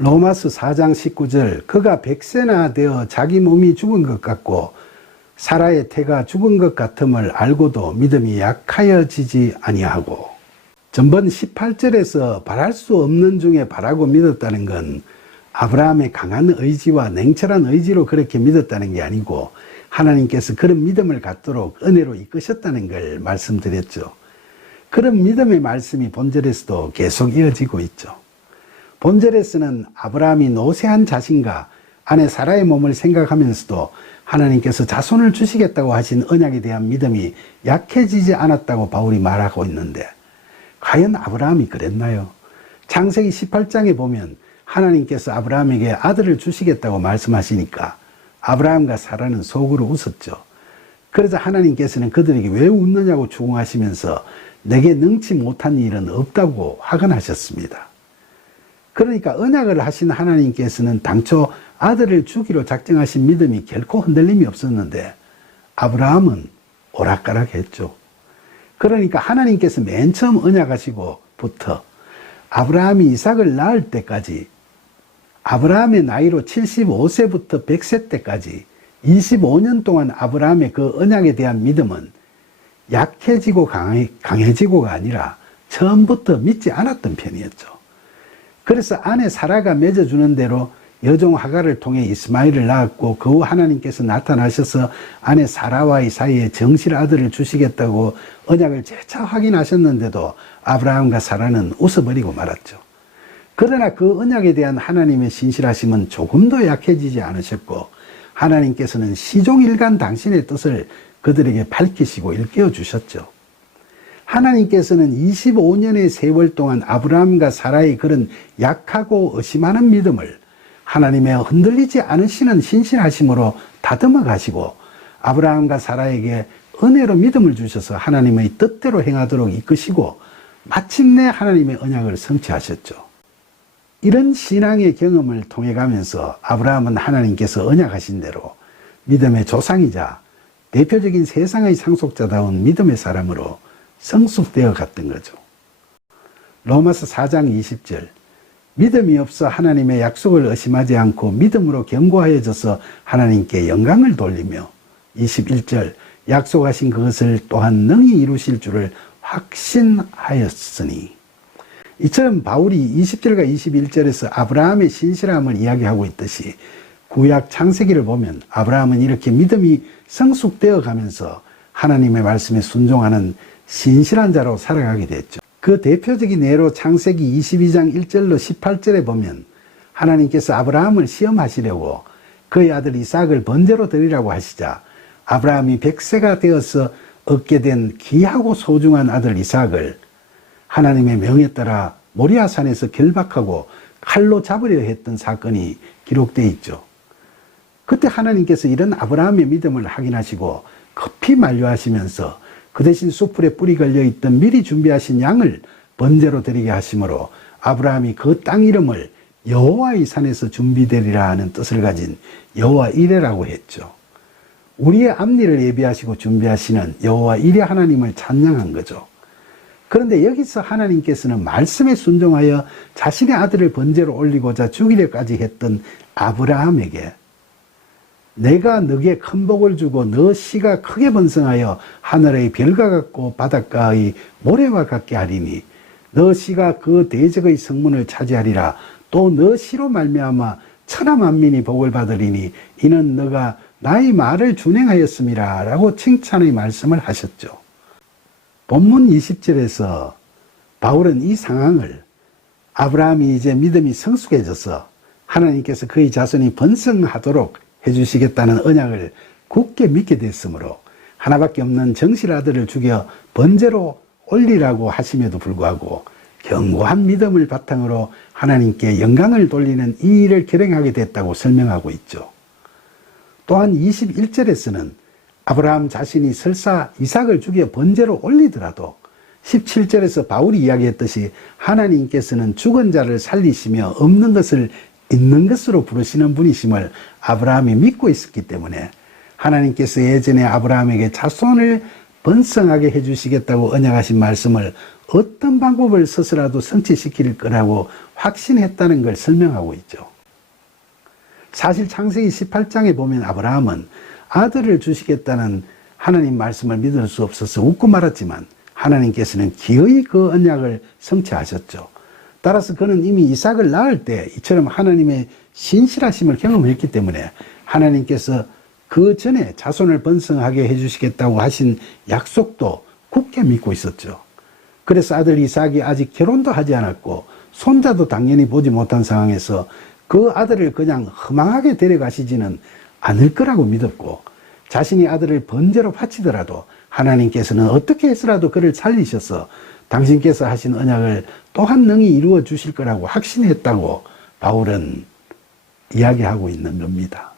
로마서 4장 19절 그가 100세나 되어 자기 몸이 죽은 것 같고 사라의 태가 죽은 것 같음을 알고도 믿음이 약하여지지 아니하고, 전번 18절에서 바랄 수 없는 중에 바라고 믿었다는 건 아브라함의 강한 의지와 냉철한 의지로 그렇게 믿었다는 게 아니고 하나님께서 그런 믿음을 갖도록 은혜로 이끄셨다는 걸 말씀드렸죠. 그런 믿음의 말씀이 본절에서도 계속 이어지고 있죠. 본절에서는 아브라함이 노쇠한 자신과 아내 사라의 몸을 생각하면서도 하나님께서 자손을 주시겠다고 하신 언약에 대한 믿음이 약해지지 않았다고 바울이 말하고 있는데, 과연 아브라함이 그랬나요? 창세기 18장에 보면 하나님께서 아브라함에게 아들을 주시겠다고 말씀하시니까 아브라함과 사라는 속으로 웃었죠. 그러자 하나님께서는 그들에게 왜 웃느냐고 추궁하시면서 내게 능치 못한 일은 없다고 화근하셨습니다. 그러니까 언약을 하신 하나님께서는 당초 아들을 주기로 작정하신 믿음이 결코 흔들림이 없었는데 아브라함은 오락가락했죠. 그러니까 하나님께서 맨 처음 언약하시고부터 아브라함이 이삭을 낳을 때까지, 아브라함의 나이로 75세부터 100세 때까지 25년 동안 아브라함의 그 언약에 대한 믿음은 약해지고 강해지고가 아니라 처음부터 믿지 않았던 편이었죠. 그래서 아내 사라가 맺어주는 대로 여종 하갈을 통해 이스마엘을 낳았고, 그 후 하나님께서 나타나셔서 아내 사라와의 사이에 정실 아들을 주시겠다고 언약을 재차 확인하셨는데도 아브라함과 사라는 웃어버리고 말았죠. 그러나 그 언약에 대한 하나님의 신실하심은 조금도 약해지지 않으셨고, 하나님께서는 시종일관 당신의 뜻을 그들에게 밝히시고 일깨워 주셨죠. 하나님께서는 25년의 세월 동안 아브라함과 사라의 그런 약하고 의심하는 믿음을 하나님의 흔들리지 않으시는 신실하심으로 다듬어 가시고 아브라함과 사라에게 은혜로 믿음을 주셔서 하나님의 뜻대로 행하도록 이끄시고 마침내 하나님의 언약을 성취하셨죠. 이런 신앙의 경험을 통해 가면서 아브라함은 하나님께서 언약하신 대로 믿음의 조상이자 대표적인 세상의 상속자다운 믿음의 사람으로 성숙되어 갔던 거죠. 로마서 4장 20절 믿음이 없어 하나님의 약속을 의심하지 않고 믿음으로 견고하여져서 하나님께 영광을 돌리며, 21절 약속하신 그것을 또한 능히 이루실 줄을 확신하였으니. 이처럼 바울이 20절과 21절에서 아브라함의 신실함을 이야기하고 있듯이 구약 창세기를 보면 아브라함은 이렇게 믿음이 성숙되어 가면서 하나님의 말씀에 순종하는 신실한 자로 살아가게 됐죠. 그 대표적인 예로 창세기 22장 1절로 18절에 보면 하나님께서 아브라함을 시험하시려고 그의 아들 이삭을 번제로 드리라고 하시자 아브라함이 100세가 되어서 얻게 된 귀하고 소중한 아들 이삭을 하나님의 명에 따라 모리아산에서 결박하고 칼로 잡으려 했던 사건이 기록되어 있죠. 그때 하나님께서 이런 아브라함의 믿음을 확인하시고 급히 만류하시면서 그 대신 숯불에 뿔이 걸려있던 미리 준비하신 양을 번제로 드리게 하시므로 아브라함이 그 땅 이름을 여호와의 산에서 준비되리라 하는 뜻을 가진 여호와 이레라고 했죠. 우리의 앞니를 예비하시고 준비하시는 여호와 이레 하나님을 찬양한 거죠. 그런데 여기서 하나님께서는 말씀에 순종하여 자신의 아들을 번제로 올리고자 죽이려까지 했던 아브라함에게 내가 너게 큰 복을 주고 너 씨가 크게 번성하여 하늘의 별과 같고 바닷가의 모래와 같게 하리니 너 씨가 그 대적의 성문을 차지하리라. 또 너 씨로 말미암아 천하 만민이 복을 받으리니 이는 너가 나의 말을 준행하였음이라 라고 칭찬의 말씀을 하셨죠. 본문 20절에서 바울은 이 상황을 아브라함이 이제 믿음이 성숙해져서 하나님께서 그의 자손이 번성하도록 해주시겠다는 언약을 굳게 믿게 됐으므로 하나밖에 없는 정실 아들을 죽여 번제로 올리라고 하심에도 불구하고 견고한 믿음을 바탕으로 하나님께 영광을 돌리는 이 일을 결행하게 됐다고 설명하고 있죠. 또한 21절에서는 아브라함 자신이 설사 이삭을 죽여 번제로 올리더라도 17절에서 바울이 이야기했듯이 하나님께서는 죽은 자를 살리시며 없는 것을 있는 것으로 부르시는 분이심을 아브라함이 믿고 있었기 때문에 하나님께서 예전에 아브라함에게 자손을 번성하게 해주시겠다고 언약하신 말씀을 어떤 방법을 써서라도 성취시킬 거라고 확신했다는 걸 설명하고 있죠. 사실 창세기 18장에 보면 아브라함은 아들을 주시겠다는 하나님 말씀을 믿을 수 없어서 웃고 말았지만 하나님께서는 기어이 그 언약을 성취하셨죠. 따라서 그는 이미 이삭을 낳을 때 이처럼 하나님의 신실하심을 경험했기 때문에 하나님께서 그 전에 자손을 번성하게 해주시겠다고 하신 약속도 굳게 믿고 있었죠. 그래서 아들 이삭이 아직 결혼도 하지 않았고 손자도 당연히 보지 못한 상황에서 그 아들을 그냥 허망하게 데려가시지는 않을 거라고 믿었고, 자신이 아들을 번제로 바치더라도 하나님께서는 어떻게 해서라도 그를 살리셔서 당신께서 하신 언약을 또한 능히 이루어 주실 거라고 확신했다고 바울은 이야기하고 있는 겁니다.